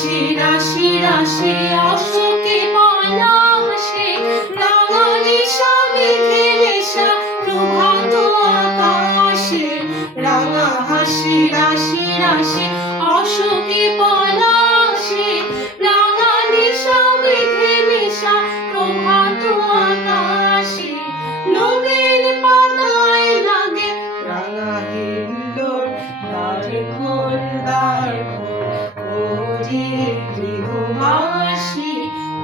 রাশি রাশি রাশি অশোকে পলাশে রাঙা নিশা মেঘে মেশা প্রভাত আকাশে রাঙা হাসি রাশি রাশি অশোকে পলাশে রাঙা নিশা মেঘে মেশা প্রভাত আকাশে নবীন পাতায় লাগে রাঙা হিল্লোল দ্বার খোল দ্বার খোল ওরে গৃহবাসী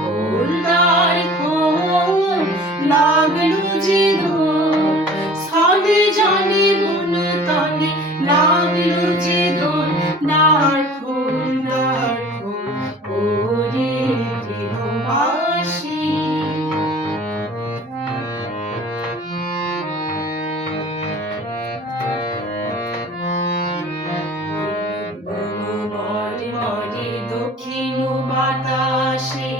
খোল দ্বার খোল লাগলো যে দোল স্থলে জলে বন তলে লাগলো যে দোল দ্বার খোল ওরে গৃহবাসী দক্ষিণ বাতাসে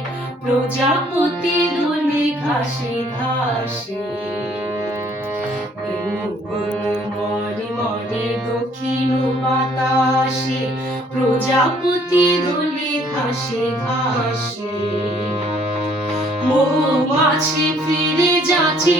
প্রজাপতি দোলে ঘাসে ঘাসে মরে মরে দক্ষিণ বাতাসে প্রজাপতি দোলে ঘাসে ঘাসে মৌমাছি ফিরে যাচ্ছে